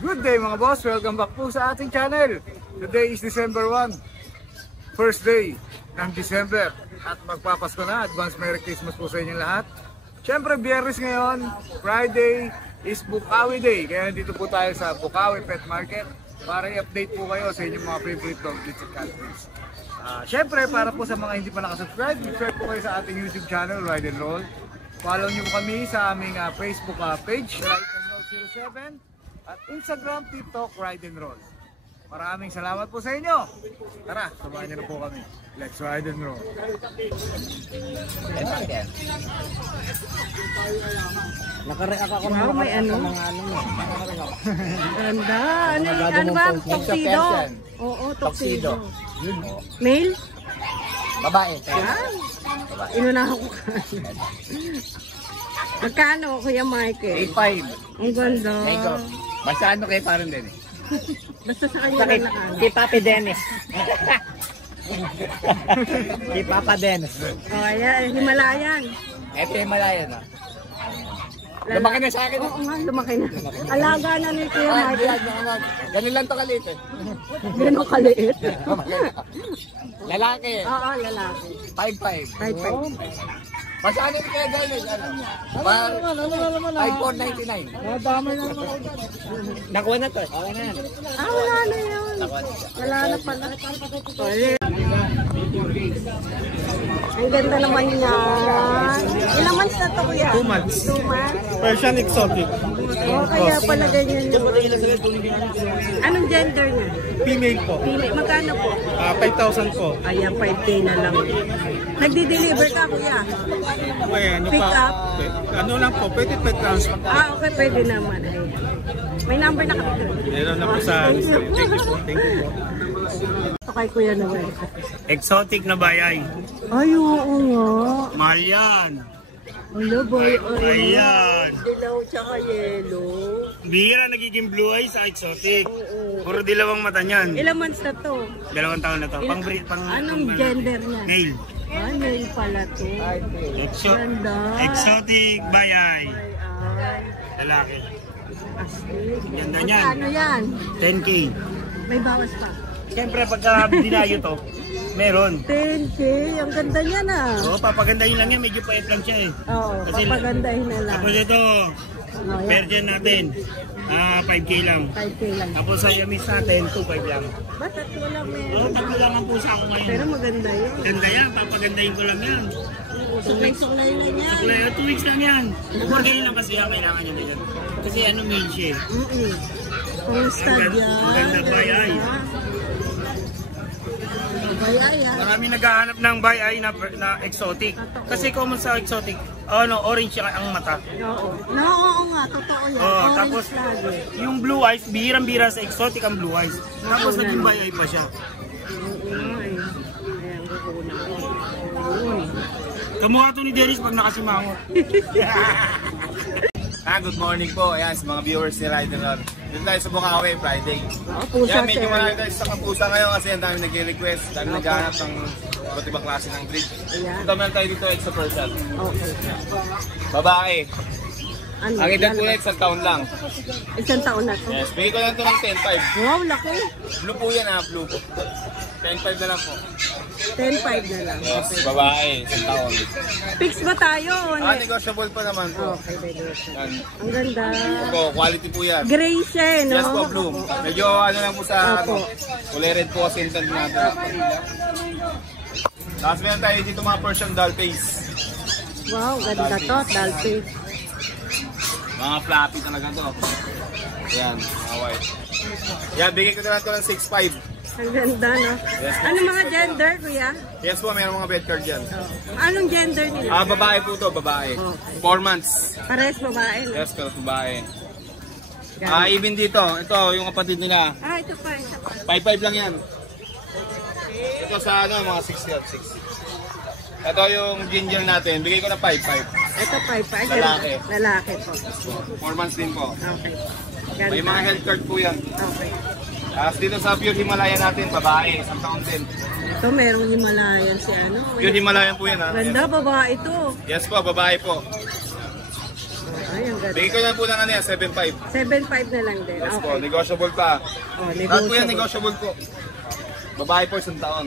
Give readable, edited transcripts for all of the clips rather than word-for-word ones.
Good day mga boss, welcome back po sa ating channel. Today is December 1, first day ng December. At magpapasko na, advance Merry Christmas po sa inyong lahat. Siyempre Biyernes ngayon, Friday is Bukawi Day. Kaya dito po tayo sa Bukawi Pet Market para i-update po kayo sa inyong mga favorite dog breeds at cat breeds. Siyempre para po sa mga hindi pa nakasubscribe, subscribe po kayo sa ating YouTube channel, Ride and Roll. Follow nyo po kami sa aming Facebook page, Ride and Roll 07. At Instagram, TikTok, Ride and Roll. Maraming salamat po sa inyo. Tara, samahan niyo na po kami. Let's ride and roll. Nakareact ako ng may ano? Ganda. Ano ba? Tuxedo? Oo, tuxedo. Male? Babae. Inunahan ko ka. Magkano, Kuya Michael? 8.5. Ang ganda. Basta ano kayo parang din eh. Basta sa kanya lang nakano. Si Papi Dennis. Si Papa Dennis. O, ayan. Himalayan. Ito yung Himalayan ah. Lumaki na sa akin. Oo nga, lumaki na. Alaga na ni Kuya Michael. Ganun lang to kaliit eh. Gano'ng kaliit? Lalaki. Oo, lalaki. 5.5. 5.5. Basta ano kaya Dennis? Ano? 5.499. Damay na naman ako dyan. Nakuha na to eh. Okay na yan. Wala na yun. Wala na pala. Ang ganda naman yan. Ilang months na to, Kuya? 2 months. 2 months? Persian exotic. Kaya pala ganyan yung... Anong gender niya? Female po. Female. Magkano po? 5,000 po. Ayan, 5K na lang. Nagdi-deliver ka, Kuya? Ano Pick pa? up? Ano lang po, pwede pet transfer. Okay, pwede naman. Ayan. May number na ka. Meron na po sa... Thank you po. Thank you po. Okay, Kuya Noel. Exotic na bayay. Ay, oo nga. Mahal yan. Hello, boy. Ayan. Dilaw tsaka yellow. Bihira nagiging blue eyes sa exotic. Puro dilawang mata niyan. Ilang months na to? 2 taon na to. Anong gender niya? Male. Male pala to. Ganda. Exotic bayay. Ay, Lalaki. astig. Ganda niyan. Ano yan? 10K. May bawas pa. Siyempre pagka dinayo to, meron. 10K. Ang ganda niya na. Oo, papagandahin lang yan. Medyo pait lang siya eh. Oo, papagandahin na lang. Tapos ito, Persian natin. 5K lang. 5K lang. Tapos sa Yamis natin, 2.5 lang. Ba, tatlo lang meron. Oo, tatlo lang ang pusa ko ngayon. Pero maganda yun. Ganda yan, papagandahin ko lang yan. Suklay-suklay na yan. Kulay, 2 weeks lang yan. Organin lang kasi yan, kailangan niya ganyan. Kasi ano male siya. Full stud yan. Ang ganda bayay. Bayay yan. Marami naghahanap ng bayay na exotic. Kasi common sa exotic, orange ang mata. Oo nga, totoo yan. Oo, Orange tapos lagi. yung blue eyes, bihirang-bihira sa exotic ang blue eyes. Tapos naging bayay pa siya. Kamukha to ni Dennis pag nakasimangot. Good morning po. Ayan, sa mga viewers ni Ride and Roll. Dito tayo sa Bukawi, Friday. Pusa Yan, medyo marami tayo sa kapusa ngayon kasi ang dami nag-request. Dami naghahanap ng iba't ibang klase ng breed. Ito meron tayo dito, Exo Persian. Okay. Babae. Ano? Ang edad po na 1 taon lang. 1 taon na to. Yes, bigay ko lang ito ng 10.5. Wow, laki. Blue po yan ha, blue. 10.5 na lang po. 10.5 na lang. Yes, babae, 1 taon. Fix ba tayo? Negotiable pa naman po. Okay, baby. Yan. Ang ganda. Opo, quality po yan. Gray siya, no? Yes po, blue. Medyo ano lang po sa kulay red po kasi yung tanda natin. Tapos meron tayo dito mga Persian doll face. Wow, ganda to. Dollface. Mga fluffy talaga to. Yan, mga white. Yan, bigay ko na lang to ng 6.5. Ang ganda, no? Yes, Ano mga gender, kuya? Yes po, meron mga bed card dyan. Anong gender nila? Babae po to, babae. 4 months. Pares babae, no? Yes, pero babae. Even dito, ito yung kapatid nila. Ito pa, ito pa. 5.5 lang yan. Ito sa ano, mga 60 at 60. Ito yung ginger natin, bigay ko na 5.5. Ito 5.5. Lalaki. Lalaki po. 4 months din po. Okay. May mga health card po yan. Okay. Tapos dito sa Pure Himalayan natin, babae, 1 taon din. Ito merong Himalayan si ano. Pure Himalayan po yan ha. Ganda, babae ito. Yes po, babae po. Ay, ang ganda. Bigay ko na po ng ano yan, 7.5. 7.5 na lang din. Yes po, Okay. negotiable pa. Oh, Lahat po yan, negotiable. negotiable po. Babae po, 1 taon.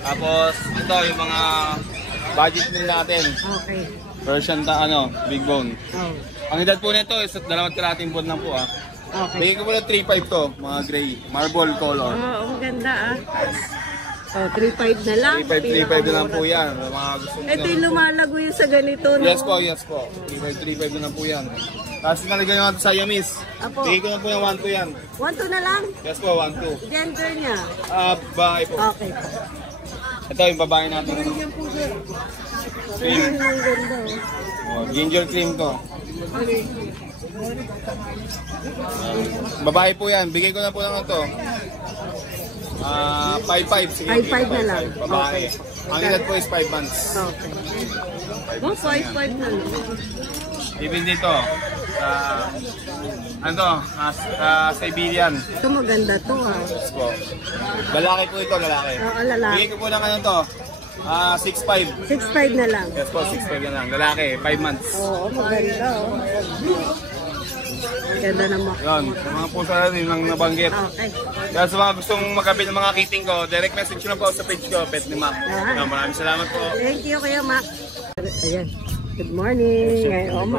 Tapos, ito yung mga budget din natin. Okay. Version big bone. Oh. Ang edad po nito is 2.5 buwan lang po ah. Okay. Bigay ko po na 3.5 to, mga gray, marble color. Oh, ang ganda ah. Oh, 3.5 na lang. 3.5 na lang po yan. Mga gusto nyo. Ito yung lumalago yung sa ganito, no? Yes po. 3.5 na lang po yan. Tapos nalagay natin sa Siamese. Apo. Bigay ko na po yung 1.2 yan. 1.2 na lang. Yes po, 1.2. Gender niya. Babae po. Okay. Ito yung babae natin. Cream. Ang ganda. Ginger cream to. Babae po yan. Bigay ko na po lang ito. 5.5. Sige, 5.5 na lang. Babae. Ang edad po is 5 months. Okay. Oh, 5.5 na lang. Even dito, Siberian. Ito maganda to ah. Yes po. Lalaki po ito, lalaki. Oo, lalaki. Bigay ko po lang ano to. 6.5. 6.5 na lang. Yes po, 6.5 na lang. Lalaki, 5 months. Oo, maganda oh. Ganda naman. Yun, sa mga pusa natin yung lang nabanggit. Okay. Kaya sa mga gustong magkabit ng mga kiting ko, direct message nyo lang po sa page ko, Pet ni Mac. Maraming salamat po. Thank you, Kuya Mac. Ayan. Good morning.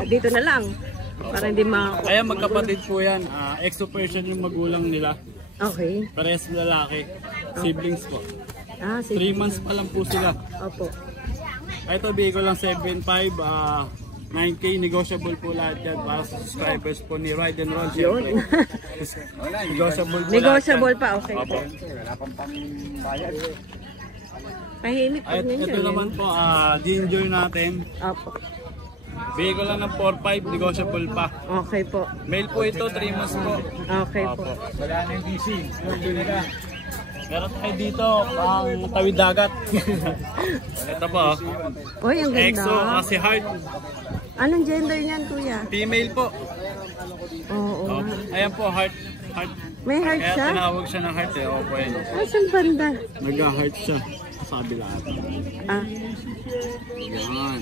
Dito na lang. Para hindi Kaya magkapatid po yan. Exo Persian yung magulang nila. Okay. Parehas lalaki. Siblings po. 3 sige. months pa lang po sila. Opo. Ito bigay ko lang 7.5. 9K negotiable po lahat yan para sa subscribers po ni Ride and Roll. Yun. Negotiable po Negotiable lahat yan. pa. Okay. Opo. Tahimik po At ninyo. ito naman po, ginger natin. Opo. Bigay ko lang ng 4.5, negotiable pa. Okay po. Male po ito, 3 months po. Okay po. Opo. Meron tayo dito, pang tawid dagat. Ito po, Uy, ang ganda. EXO kasi heart. Anong gender niyan, Kuya? Female po. Oo. Opo. Ayan po, heart. May heart Kaya siya? tinawag siya ng heart eh. Opo, yun. Asan banda? Nag-heart siya sa kabila. Ah. Yan.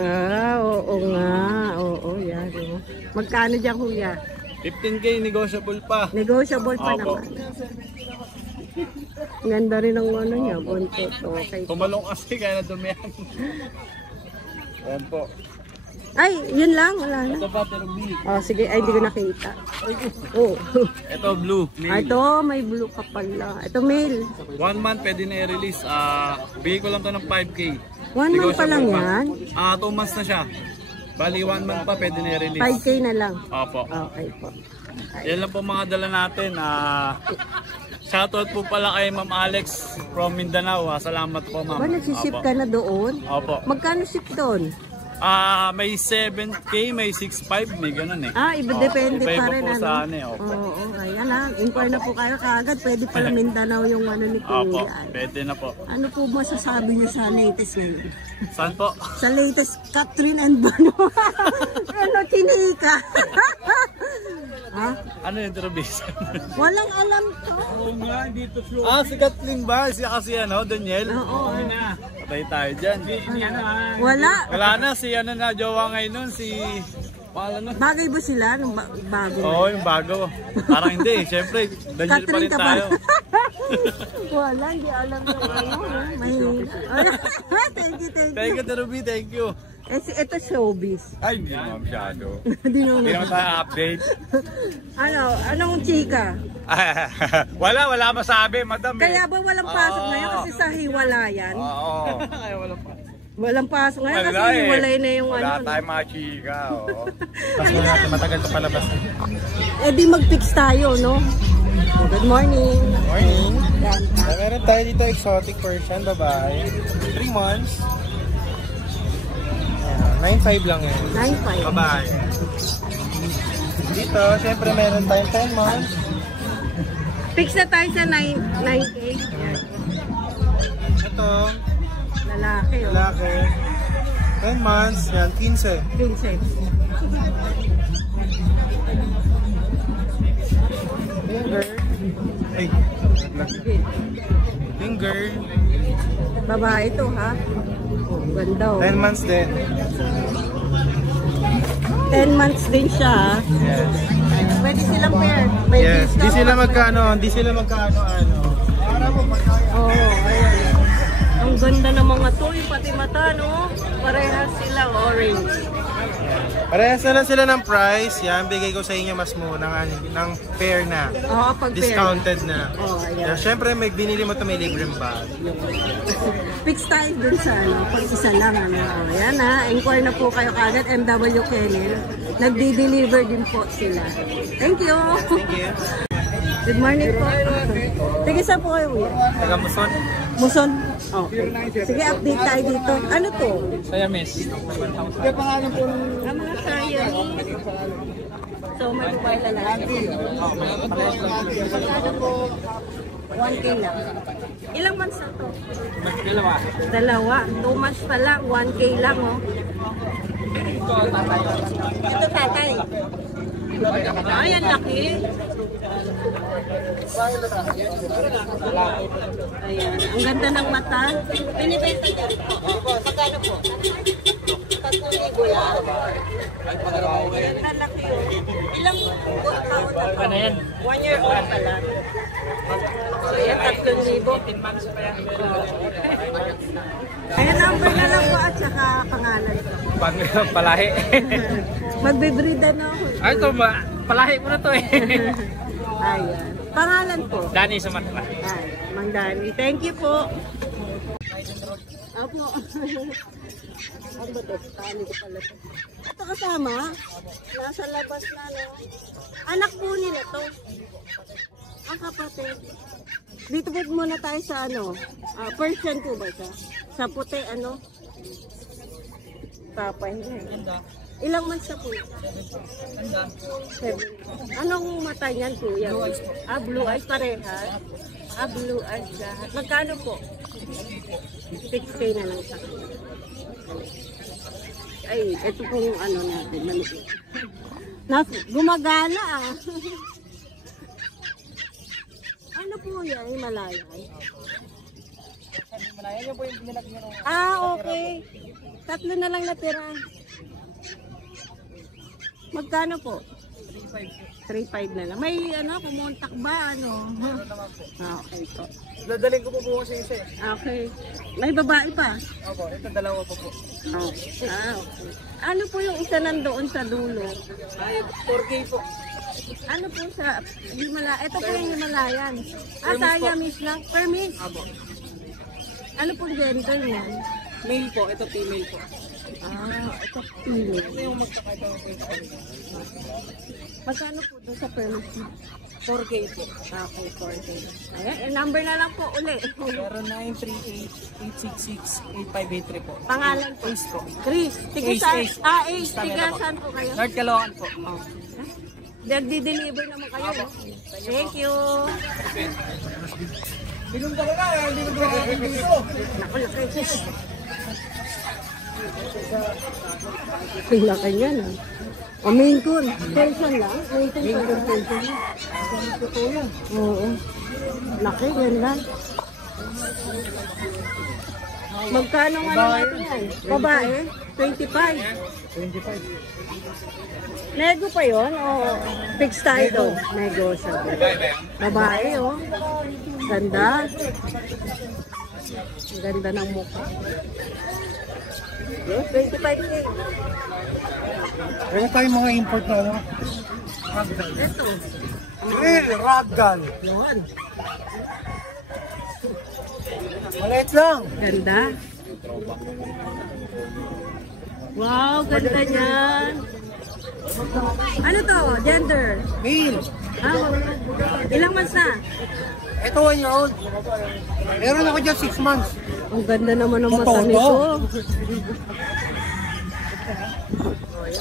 Oo nga. Oo, yan. Oh. Magkano dyan, Kuya? 15K, negotiable pa. Negotiable pa Opo. naman. Ang ganda rin ang ano niya, buntot. Okay. Tumalong kasi kaya nadumihan. Ayan po. Ay, yun lang. Wala na. Ito pa, Terubi. Oh, sige. Ay, hindi ko nakita. Oh. Ito, blue. Male. Ito, may blue ka pala. Ito, male. 1 month pwede na i-release. Bigay ko lang to ng 5K. 1 month pa lang yan? 2 months na siya. Bali 1 month pa pwede na i-release. 5K na lang. Opo. Okay po. Yan lang po mga dala natin. Shoutout po pala kay Ma'am Alex from Mindanao. Salamat po, Ma'am. Ba, nagsiship ka na doon? Opo. Magkano ship doon? May 7K, may 6.5, may ganun eh. Iba depende Iba-iba pa rin. po Ano? sa ano eh. Opo. Oo, ayan na. Inquire na po kayo kaagad. Pwede pala Mindanao yung ano ni Opo, Kuya. pwede na po. Ano po masasabi niyo sa latest ngayon? Saan po? Sa latest Catherine and Bano. Ano, chinika? Ha? Ano yung Trubis? Walang alam to. Si Kathleen ba? Siya kasi Daniel? Oo. Patay tayo dyan. Wala. Wala na, si jowa ngayon nun, si... Pangalan nun? Bagay ba sila nung bago? Oo, yung bago. Parang hindi, syempre, Daniel pa Catherine rin ka pa. tayo. Wala, hindi alam yung ano. Mahina. Thank you. Thank you, Ruby, thank you. Ito showbiz. Ay, hindi naman masyado. Hindi naman. Hindi naman tayo update. Anong chika? Wala masabi, madam. Kaya ba walang pasok ngayon kasi sa hiwalayan? Oo. Kaya wala pa. Walang pasok ngayon kasi Wala eh. hiwalay na yung Wala ano. tayong mga chika, oo. Tapos mo natin, matagal sa palabas. Di mag-fix tayo, no? Good morning. Morning. Yan. Meron tayo dito exotic Persian, babae. 3 months. 9.5 lang yan. 9.5. Babae. Dito, syempre meron tayong 10 months. Fix na tayo sa 9K. Ito, Lalaki, oh. lalaki. 10 months, yan, 15. Vincent. Finger. Ay, yung girl. Babae to, ha? Ganda oh. 10 months din. 10 months din siya. Yes. Pwede silang pair. May Yes. discount. Di sila magkano ano. Oo, ayan. Ang ganda ng mga toy, pati mata, no? Parehas sila orange. Parehas na lang sila ng price. Yan, bigay ko sa inyo mas mura ng pair na. Oo, pag pair. Discounted na. Oo, ayan. Yeah, syempre, may binili mo ito, may libreng bag. Fix tayo dun sa ano, pag isa lang. Ano. O, yan ha, inquire na po kayo kagad, MW Kennel. Nagdi-deliver din po sila. Thank you! Thank you. Good morning po. Sige, saan po kayo? Taga Muson. Muson? Okay. Sige, update tayo dito. Ano to? Siamese. Ang mga sayang. So, may babae lalaki. Ano po? 1K lang. Ilang months na to? Dalawa. 2 months pa lang. 1K lang, oh. Ito tatay. Ay, ang laki. Ayan. Ang ganda ng mata. Pinibenta niya. Magkano po? 3,000 lang. Ang laki yun. Ilang taon na po? 1 year old pa lang. So, yan, 3,000. 15 months pa yan. Ayan, number na lang po at saka pangalan. Palahi. Magbe-breed na ako. Ay, ito, palahi ko na to eh. Ayan. Pangalan po? Dani sa Matra. Ay, Mang Dani. Thank you po. Apo. Ano ba ito? Tani ko pala ito. Ito kasama? Nasa labas na, no? Anak po nila to. Ang kapatid. Dito po muna tayo sa ano? Persian po ba siya? Sa puti, ano? Tapay niya. Ilang months na po? 7. Anong mata niyan, kuya? Blue eyes po. Blue eyes parehas? Blue eyes lahat. Magkano po? 6K na lang sa ay, ito pong ano natin. Gumagana ah. Ano po yan? Himalayan? Himalayan po yung pinilagyan nyo. Okay. 3 na lang natira. Magkano po? 3,500 na lang. May ano, kumontak ba? Ano? Okay po. Dadaling ko po bukas yung isa. Okay. May babae pa? Opo, ito dalawa po po. Okay. Ano po yung isa nandoon sa dulo? 4K po. Ano po sa Himalayan? Ito po yung Himalayan. Siamese lang? Permis? Opo. Ano pong gender niyan? Male po, ito female po. Ito female. Ito yung magkakaita po yung Magkano po doon sa permis? 4K po. Okay, 4K. Ayan, number na lang po uli. 0938-866-8583 po. Pangalan po? Ace po. Chris. Tiga Ace, sa... Ace. Ace. Tiga saan po kayo? North Caloocan po. Nagdi-deliver naman kayo. No? Thank you. Binong talaga, hindi mo gawin dito. Naku, laki. Ang laki niyan ah. O main coon. Person lang. Main coon pa rin. Oo. Laki, ganda. Magkano nga natin yan? Babae? 25. Nego pa yun? O fixed tayo doon? Nego siya. Babae oh. Ganda. Ganda ng mukha. 25K. Kaya tayo mga import na ano? Ito. Ragdoll. Yun. Maliit lang. Ganda. Wow, ganda niyan. Ano to? Gender? Male. Ilang months na? Ito 1 year old. Meron ako dyan 6 months. Ang ganda naman ng mata Totoo. nito.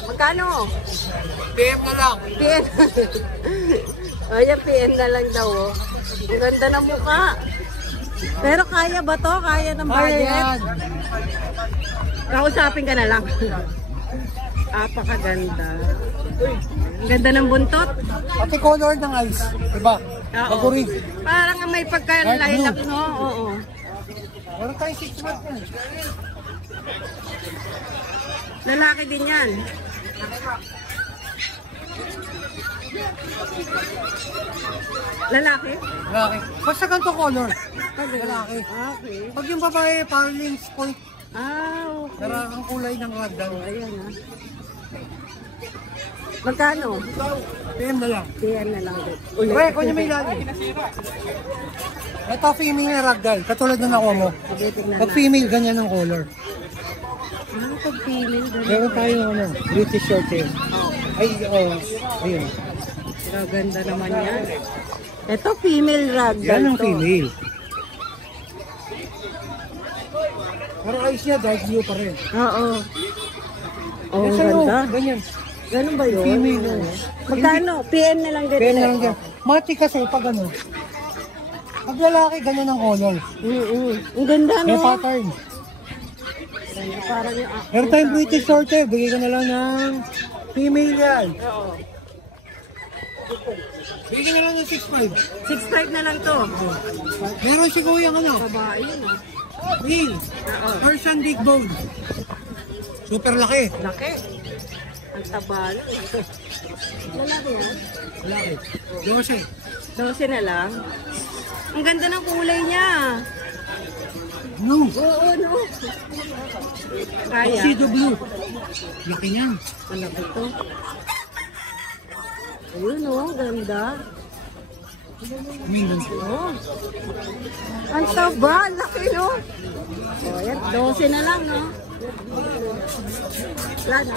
Magkano? PM na lang. PN. Ayan, PN na lang daw. Oh. Ang ganda ng mukha. Pero kaya ba to? Kaya ng budget? Kausapin ka na lang. Apakaganda. Ang ganda ng buntot. Pati color ng eyes. Diba? Oo. Pagurig. Parang may pagka-lilac, no? Oo. Meron tayo 6 months yan. Lalaki din yan. Lalaki? Lalaki. Basta ganito color. Lalaki. Okay. Pag yung babae, parang links point. Okay. Pero ang kulay ng ragdoll. Ayan ha. Magkano? PM na lang. Diyan na lang din. Pre, kung yung may lagi. Ito female na ragdoll. Katulad na nakuha mo. Sige, tignan Pag na. female, ganyan ang color. Pag female, ganun. Meron tayong ano, British short hair. Ay, ayun. Ganda naman yan. Ito, female ragdoll Yan ang to. female. Pero eyes niya, dark blue pa rin. Oo. Oh, Yes, ano, ganda. ganyan. Ganun ba yun? Female, no? Magkano? PM na lang din. Kaya na lang dyan. Mati kasi pag ano. Pag lalaki, ganyan ang color. Ang ganda, May no? pattern. Parang yung... Meron tayong British short hair. Bigay ko na lang ng female yan. Bigay ko na lang ng 6'5". 6'5 na lang to. Meron si Kuya ano. Babae yun, ah. Male. Persian big bone. Super laki. Laki. Ang taba nun. Lalaki yan? Laki. 12. 12 na lang. Ang ganda ng kulay niya. No. Oo, no? Kaya. Tuxedo blue. Laki niyan. Malaki to. Ayun, oh. Ganda. Oh. Ang taba. Laki, no? Oh, yan. 12 na lang, no? Wala na.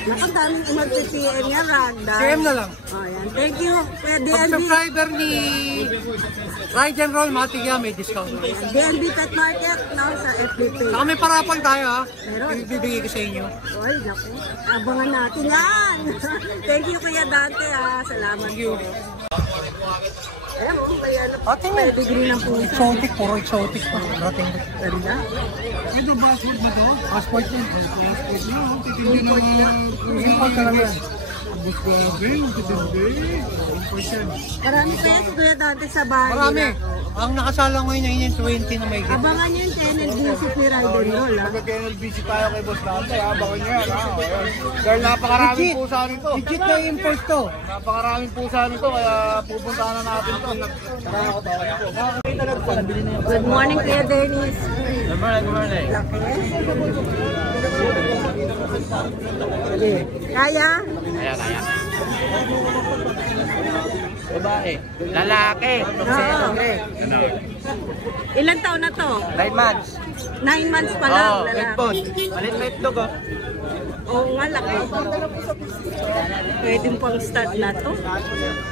Ang daming emergency niya, Ragda. PM na lang. Oh, yan. Thank you. Kaya Pag DNB. subscriber ni Ride and Roll Matigya, may discount. DNB Pet Market, no? Sa FBP. Saka may parapol tayo ha. Meron. Ibibigay ko sa inyo. Oy, naku. Abangan natin yan. Thank you, Kuya Dante, ha. Salamat. Thank you. Ayan mo, may ano, Ate, pedigree ng puso. exotic, puro exotic pa. Dating. Ganda. Ito, passport ba to? Passport yan. Passport yan. Titindi na mga... Import ka lang yan. Abot grabe, titindi. Import yan. Marami kaya si Kuya Dante sa bahay. Marami. nila. Ang nakasalang ngayon ay yung 20 na may git. Abangan nyo yung channel visit ni Ride and Roll, ha. Mag-LBC tayo kay Boss Dante, ha? Baka niya yan, ha? Dahil napakaraming Legit. pusa nito. Legit na import to. Napakaraming pusa nito, kaya pupuntahan na natin ito. Good morning, Kuya Dennis. Good morning, good morning. Laki. Sige. Kaya? Kaya. Babae. Lalaki. Oo. Ilan taon na to? 9 months. 9 months pa lang, Oo, lalaki. headphone. Malit na itlog oh. Oo nga, laki. Pwede pang start na to.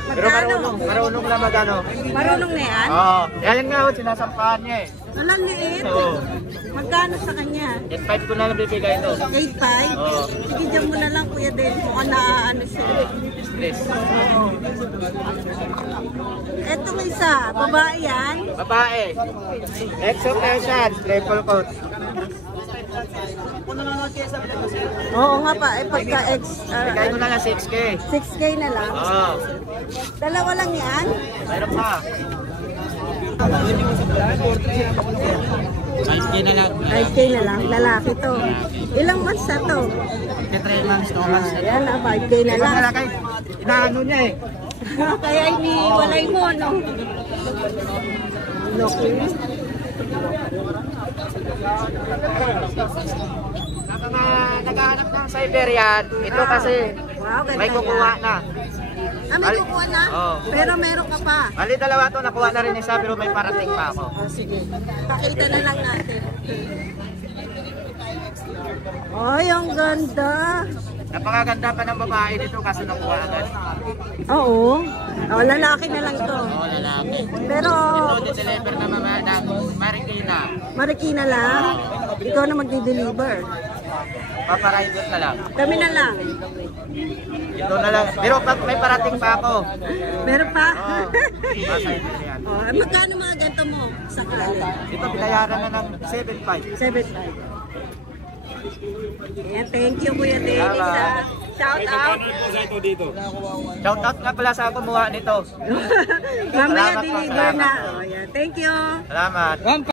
Pero Magkano? marunong lang magano. Marunong na yan? Oo. Yan nga oh, sinasampahan niya eh. Walang liit. Oo. Magkano sa kanya? Get 5 ko na lang bibigay ito. 8.5? Oo. Sige, dyan mo na lang, Kuya Den. Mukhang naaano siya. Stress. Oo. Etong isa, babae yan. Babae. Exo Persian. Triple coat. Oo nga pa, eh pagka Bigay ko na lang 6K. 6K na lang. Oo. Dalawa lang yan? Mayroon pa. 5K na lang. 5K na lang, lalaki to. Ilang months na to? 3 months, 2 months. Ayan, 5K na lang. Malaki. Inaano niya eh. Kaya iniwalay mo, no? Loki. Naghahanap ng Siberian. Ito kasi Wow, ganda may kukuha yan. na. May kukuha na? Oo. Pero meron ka pa. Bali dalawa to, nakuha na rin isa pero may parating pa ako. Sige. Pakita na lang natin. Ay, ang ganda. Napakaganda pa ng babae nito kasi nakuha agad. Oo. Oh, lalaki na lang to. Oo, lalaki. Pero, Ito, deliver na ng Marikina. Marikina lang. Ikaw na magdi-deliver. Paparider na lang. Kami na lang. Ito na lang. Pero pag may parating pa ako. Meron pa? Oo. Siberian. Oh, magkano mga ganito mo sa kalan? Ito binayaran na ng 7.5. 7.5. Ayan, thank you Kuya Dennis, ha. Shout out. Shout out nga pala sa kumuha nito. Mamaya Salamat po, deliver salamat na. po. Oh, yeah. Thank you. Salamat.